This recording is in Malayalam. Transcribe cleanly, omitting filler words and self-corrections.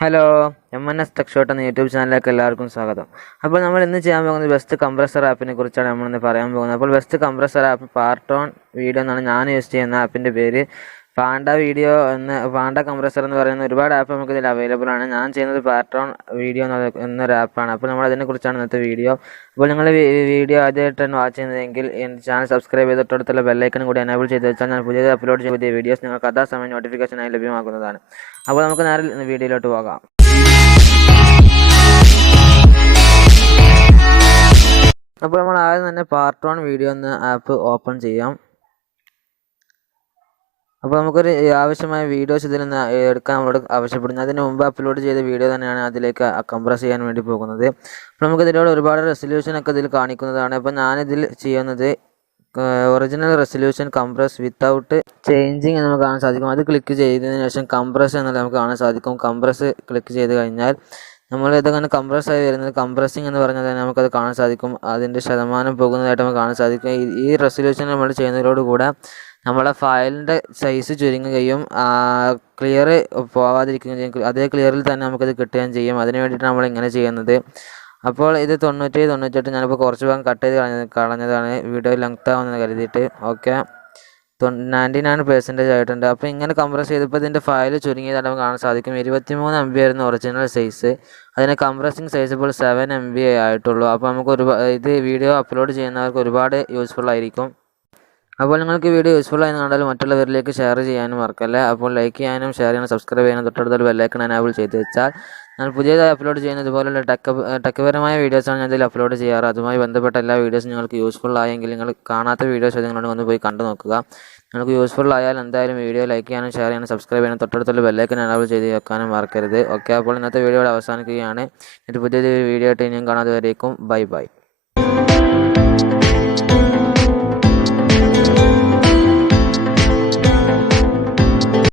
ഹലോ, MNS Tech Shot എന്ന യൂട്യൂബ് ചാനലിലേക്ക് എല്ലാവർക്കും സ്വാഗതം. അപ്പോൾ നമ്മൾ ഇന്ന് ചെയ്യാൻ പോകുന്നത് ബെസ്റ്റ് കംപ്രസർ ആപ്പിനെ കുറിച്ചാണ് നമ്മളിന്ന് പറയാൻ പോകുന്നത്. അപ്പോൾ ബെസ്റ്റ് കംപ്രസർ ആപ്പ് പാർട്ടോൺ വീഡിയോ എന്നാണ് ഞാൻ യൂസ് ചെയ്യുന്ന ആപ്പിൻ്റെ പേര്. പാണ്ട കംപ്രസർ എന്ന് പറയുന്ന ഒരുപാട് ആപ്പ് നമുക്ക് ഇതിൽ അവൈലബിൾ ആണ്. ഞാൻ ചെയ്യുന്നത് പാർട്ടോൺ വീഡിയോ എന്നൊരു ആപ്പാണ്. അപ്പോൾ നമ്മൾ അതിനെക്കുറിച്ചാണ് ഇന്നത്തെ വീഡിയോ. അപ്പോൾ നിങ്ങൾ വീഡിയോ ആദ്യമായിട്ടാണ് വാച്ച് ചെയ്യുന്നതെങ്കിൽ എൻ്റെ ചാനൽ സബ്സ്ക്രൈബ് ചെയ്ത് തൊട്ടടുത്തുള്ള ബെല്ലൈക്കൺ കൂടി എനേബിൾ ചെയ്ത് വെച്ചാൽ ഞാൻ പുതിയത് അപ്ലോഡ് ചെയ്ത പുതിയ വീഡിയോസ് നിങ്ങൾക്ക് യഥാസമയം നോട്ടിഫിക്കേഷനായി ലഭ്യമാക്കുന്നതാണ്. അപ്പോൾ നമുക്ക് നേരെ വീഡിയോയിലോട്ട് പോകാം. അപ്പോൾ നമ്മൾ ആദ്യം തന്നെ പാർട്ടോൺ വീഡിയോ എന്ന ആപ്പ് ഓപ്പൺ ചെയ്യാം. അപ്പോൾ നമുക്കൊരു ആവശ്യമായ വീഡിയോസ് ഇതിൽ നിന്ന് എടുക്കാൻ നമ്മളോട് ആവശ്യപ്പെടുന്നു. അതിന് മുമ്പ് അപ്ലോഡ് ചെയ്ത വീഡിയോ തന്നെയാണ് അതിലേക്ക് കംപ്രസ് ചെയ്യാൻ വേണ്ടി പോകുന്നത്. അപ്പോൾ നമുക്ക് ഇതിലൂടെ ഒരുപാട് റെസൊല്യൂഷനൊക്കെ ഇതിൽ കാണിക്കുന്നതാണ്. അപ്പോൾ ഞാനിതിൽ ചെയ്യുന്നത് original resolution compress without changing എന്ന് നമുക്ക് കാണാൻ സാധിക്കും. അത് ക്ലിക്ക് ചെയ്തതിന് ശേഷം കംപ്രസ് എന്നത് നമുക്ക് കാണാൻ സാധിക്കും. കംപ്രസ് ക്ലിക്ക് ചെയ്ത് കഴിഞ്ഞാൽ നമ്മൾ ഇതങ്ങനെ കംപ്രസ് ആയി വരുന്നത് കംപ്രസിങ് എന്ന് പറഞ്ഞാൽ തന്നെ നമുക്കത് കാണാൻ സാധിക്കും. അതിൻ്റെ ശതമാനം പോകുന്നതായിട്ട് നമുക്ക് കാണാൻ സാധിക്കും. ഈ റെസൊല്യൂഷൻ നമ്മൾ ചെയ്യുന്നതിനോടുകൂടെ നമ്മളെ ഫയലിൻ്റെ സൈസ് ചുരുങ്ങുകയും ക്ലിയർ പോവാതിരിക്കുകയും ചെയ്യും. അതേ ക്ലിയറിൽ തന്നെ നമുക്കത് കിട്ടുകയും ചെയ്യും. അതിന് വേണ്ടിയിട്ടാണ് നമ്മൾ ഇങ്ങനെ ചെയ്യുന്നത്. അപ്പോൾ ഇത് 98 ഞാനിപ്പോൾ കുറച്ച് ഭാഗം കട്ട് ചെയ്ത് കളഞ്ഞതാണ്, വീഡിയോ ലെങ്ത് ആവുമെന്ന് കരുതിയിട്ട്. ഓക്കെ, 99% ആയിട്ടുണ്ട്. അപ്പോൾ ഇങ്ങനെ കംപ്രസ് ചെയ്തപ്പോൾ ഇതിൻ്റെ ഫയൽ ചുരുങ്ങിയതായിട്ട് നമുക്ക് കാണാൻ സാധിക്കും. 23 MB ആയിരുന്നു ഒറിജിനൽ സൈസ്. അതിന് കംപ്രസിങ് സൈസ് ഇപ്പോൾ 7 MB ആയിട്ടുള്ളൂ. അപ്പോൾ നമുക്ക് ഇത് വീഡിയോ അപ്ലോഡ് ചെയ്യുന്നവർക്ക് ഒരുപാട് യൂസ്ഫുൾ ആയിരിക്കും. അപ്പോൾ നിങ്ങൾക്ക് വീഡിയോ യൂസ്ഫുൾ ആയി കണ്ടാൽ മറ്റുള്ളവരിലേക്ക് ഷെയർ ചെയ്യാനും മറക്കല്ല. അപ്പോൾ ലൈക്ക് ചെയ്യാനും ഷെയർ ചെയ്യാനും സബ്സ്ക്രൈബ് ചെയ്യാനും തൊട്ടടുത്തൊരു ബെല്ലൈക്കൺ എനേബിൾ ചെയ്ത് വെച്ചാൽ ഞാൻ പുതിയതായി അപ്ലോഡ് ചെയ്യുന്ന ഇതുപോലുള്ള ടെക്പരമായ വീഡിയോസാണ് ഞാൻ ഇതിൽ അപ്ലോഡ് ചെയ്യാറ്. അതുമായി ബന്ധപ്പെട്ട എല്ലാ വീഡിയോസും നിങ്ങൾക്ക് യൂസ്ഫുൾ ആയെങ്കിൽ നിങ്ങൾ കാണാത്ത വീഡിയോസ് നിങ്ങളുണ്ടെങ്കിൽ ഒന്ന് പോയി കണ്ടു നോക്കുക. നിങ്ങൾക്ക് യൂസ്ഫുൾ ആയാൽ എന്തായാലും വീഡിയോ ലൈക്ക് ചെയ്യാനും ഷെയർ ചെയ്യാനും സബ്സ്ക്രൈബ് ചെയ്യാനും തൊട്ടടുത്തുള്ള ബെല്ലൈക്കൺ എനേബിൾ ചെയ്ത് വെക്കാനും മറക്കരുത്. ഓക്കെ, അപ്പോൾ ഇന്നത്തെ വീഡിയോ അവസാനിക്കുകയാണ്. ഇത് പുതിയൊരു വീഡിയോ ആയിട്ട് ഇനിയും കാണാതെ വരേക്കും. ബൈ.